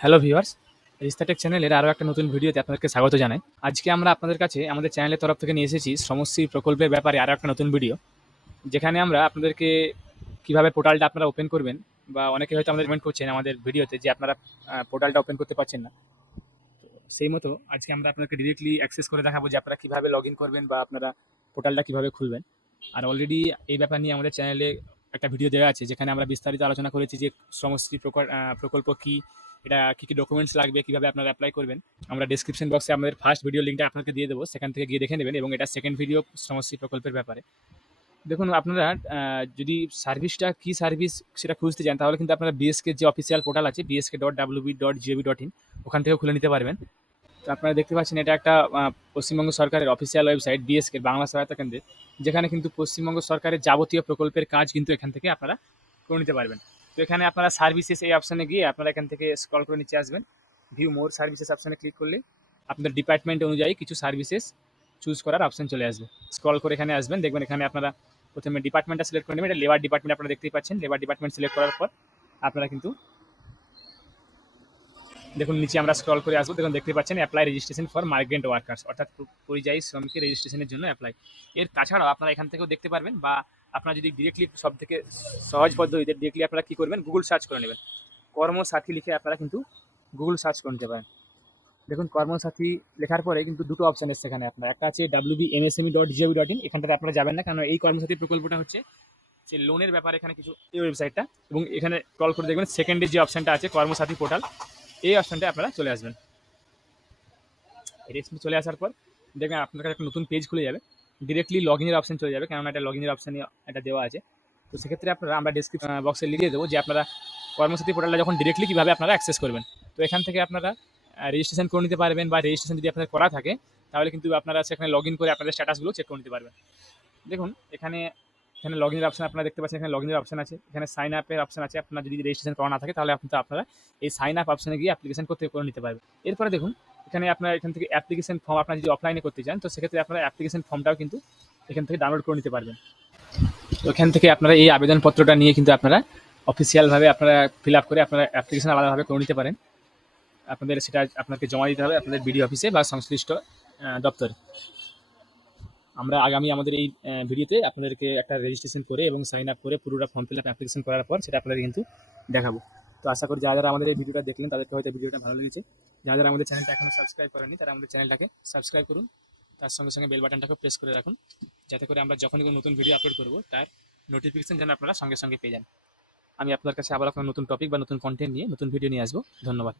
Hello viewers রিস্তাটেক চ্যানেলের আরও একটা নতুন ভিডিওতে আপনাদেরকে স্বাগত জানাই। আজকে আমরা আপনাদের কাছে আমাদের চ্যানেলের তরফ থেকে নিয়ে এসেছি শ্রমশ্রী প্রকল্পের ব্যাপারে আরও একটা নতুন ভিডিও, যেখানে আমরা আপনাদেরকে কীভাবে পোর্টালটা আপনারা ওপেন করবেন বা অনেকে হয়তো আমাদের কমেন্ট করছেন আমাদের ভিডিওতে যে আপনারা পোর্টালটা ওপেন করতে পারছেন না। তো সেই মতো আজকে আমরা আপনাদেরকে ডিরেক্টলি অ্যাক্সেস করে দেখাবো যে আপনারা কীভাবে লগ করবেন বা আপনারা পোর্টালটা কীভাবে খুলবেন। আর অলরেডি এই ব্যাপার নিয়ে আমাদের চ্যানেলে একটা ভিডিও দেওয়া আছে যেখানে আমরা বিস্তারিত আলোচনা করেছি যে শ্রমশ্রী প্রকল্প কী, এটা কী কী ডকুমেন্টস লাগবে, কীভাবে আপনারা অ্যাপ্লাই করবেন। আমরা ডিসক্রিপশন বক্সে আমাদের ফার্স্ট ভিডিও লিঙ্কটা আপনাকে দিয়ে দেবো, সেখান থেকে গিয়ে দেখে নেবেন এবং এটা সেকেন্ড ভিডিও শ্রমশ্রী প্রকল্পের ব্যাপারে। দেখুন, আপনারা যদি সার্ভিসটা কী সার্ভিস সেটা খুঁজতে চান, তাহলে কিন্তু আপনারা বিএসকে যে অফিসিয়াল পোর্টাল আছে BSK dot WB dot gov dot in ওখান থেকেও খুলে নিতে পারবেন। তো আপনারা দেখতে পাচ্ছেন এটা একটা পশ্চিমবঙ্গ সরকারের অফিসিয়াল ওয়েবসাইট বিএসকে বাংলা সহায়তা কেন্দ্রের যেখানে কিন্তু পশ্চিমবঙ্গ সরকারের যাবতীয় প্রকল্পের কাজ কিন্তু এখান থেকে আপনারা করে নিতে পারবেন। তো এখানে আপনারা সার্ভিসেস এই অপশানে গিয়ে আপনারা এখান থেকে স্ক্রল করে নিচে আসবেন। ভিউ মোর সার্ভিসেস অপশানে ক্লিক করলে আপনাদের ডিপার্টমেন্ট অনুযায়ী কিছু সার্ভিসেস চুজ করার অপশন চলে আসবে। স্ক্রল করে এখানে আসবেন, দেখবেন এখানে আপনারা প্রথমে ডিপার্টমেন্টটা সিলেক্ট করে নেবেন। এটা লেবার ডিপার্টমেন্ট আপনারা দেখতেই পাচ্ছেন। লেবার ডিপার্টমেন্ট সিলেক্ট করার পর আপনারা কিন্তু দেখুন, নিচে আমরা স্ক্রল করে আসব। দেখুন, দেখতে পাচ্ছেন apply registration for migrant workers অর্থাৎ পরিযায়ী শ্রমিকের রেজিস্ট্রেশনের জন্য অ্যাপ্লাই এর তাছাড়াও আপনারা এখান থেকেও দেখতে পারবেন বা আপনারা যদি ডিরেক্টলি সব থেকে সহজ পদ্ধতিতে ডিরেক্টলি আপনারা কী করবেন গুগল সার্চ করে নেবেন। কর্মসাথী লিখে আপনারা কিন্তু গুগল সার্চ করে নিতে পারেন। দেখুন, কর্মসাথী লেখার পরে কিন্তু দুটো অপশান এসছে এখানে আপনার। একটা আছে W B MSME dot gov dot in এখানটাতে আপনারা যাবেন না কারণ এই কর্মসাথী প্রকল্পটা হচ্ছে যে লোনের ব্যাপারে এখানে কিছু এই ওয়েবসাইটটা এবং এখানে কল করে দেখবেন সেকেন্ডে যে অপশনটা আছে, কর্মসাথী পোর্টাল এই অপশনটা আপনারা চলে আসবেন। এই চলে আসার পর দেখবেন আপনার কাছে একটা নতুন পেজ খুলে যাবে। ডিরেক্টলি লগ ইনের অপশন চলে যাবে, কেননা এটা লগ ইনের অপশানে এটা দেওয়া আছে। তো সেক্ষেত্রে আপনারা, আমরা ডিসক্রিপশন বক্সে লিখে দেবো যে আপনারা কর্মসাথী পোর্টালটা যখন ডিরেক্টলি কীভাবে আপনারা অ্যাক্সেস করবেন। তো এখান থেকে আপনারা রেজিস্ট্রেশন করে নিতে পারবেন বা রেজিস্ট্রেশন যদি আপনাদের করা থাকে, তাহলে কিন্তু আপনারা সেখানে লগ ইন করে আপনাদের স্ট্যাটাসগুলো চেক করে নিতে পারবেন। দেখুন, এখানে এখানে লগ ইনের অপশন আপনারা দেখতে পাচ্ছেন, এখানে লগ ইনের অপশন আছে। এখানে সাইন আপের অপশন আছে। আপনার যদি রেজিস্ট্রেশন করা না থাকে, তাহলে কিন্তু আপনারা এই সাইন আপ অপশনে গিয়ে অ্যাপ্লিকেশন করতে, করে নিতে পারবেন। এরপরে দেখুন, এখানে আপনার এখান থেকে অ্যাপ্লিকেশন ফর্ম আপনার যদি অফলাইনে করতে চান, তো সেক্ষেত্রে আপনারা অ্যাপ্লিকেশন ফর্মটাও কিন্তু এখান থেকে ডাউনলোড করে নিতে পারবেন। তো এখান থেকে আপনারা এই আবেদনপত্রটা নিয়ে কিন্তু আপনারা অফিসিয়ালভাবে আপনারা ফিল আপ করে আপনারা অ্যাপ্লিকেশন আলাদাভাবে করে নিতে পারেন। আপনাদের সেটা আপনাকে জমা দিতে হবে আপনাদের বিডি অফিসে বা সংশ্লিষ্ট দপ্তরে। আমরা আগামী আমাদের এই ভিডিওতে আপনাদেরকে একটা রেজিস্ট্রেশন করে এবং সাইন আপ করে পুরোটা ফর্ম ফিল আপ অ্যাপ্লিকেশন করার পর সেটা আপনাদের কিন্তু দেখাবো। তো আশা করি যারা যারা আমাদের এই ভিডিওটা দেখলেন, তাদেরকে হয়তো ভিডিওটা ভালো লেগেছে। যারা যারা আমাদের চ্যানেলটা এখনও সাবস্ক্রাইব করেনি তারা আমাদের চ্যানেলটাকে সাবস্ক্রাইব করুন। তার সঙ্গে সঙ্গে বেল বাটনটাকে প্রেস করে রাখুন, যাতে করে আমরা যখনই কোনো নতুন ভিডিও আপলোড করব, তার নোটিফিকেশন যেন আপনারা সঙ্গে সঙ্গে পেয়ে যান। আমি আপনার কাছে আবার কোনো নতুন টপিক বা নতুন কন্টেন্ট নিয়ে নতুন ভিডিও নিয়ে আসব। ধন্যবাদ।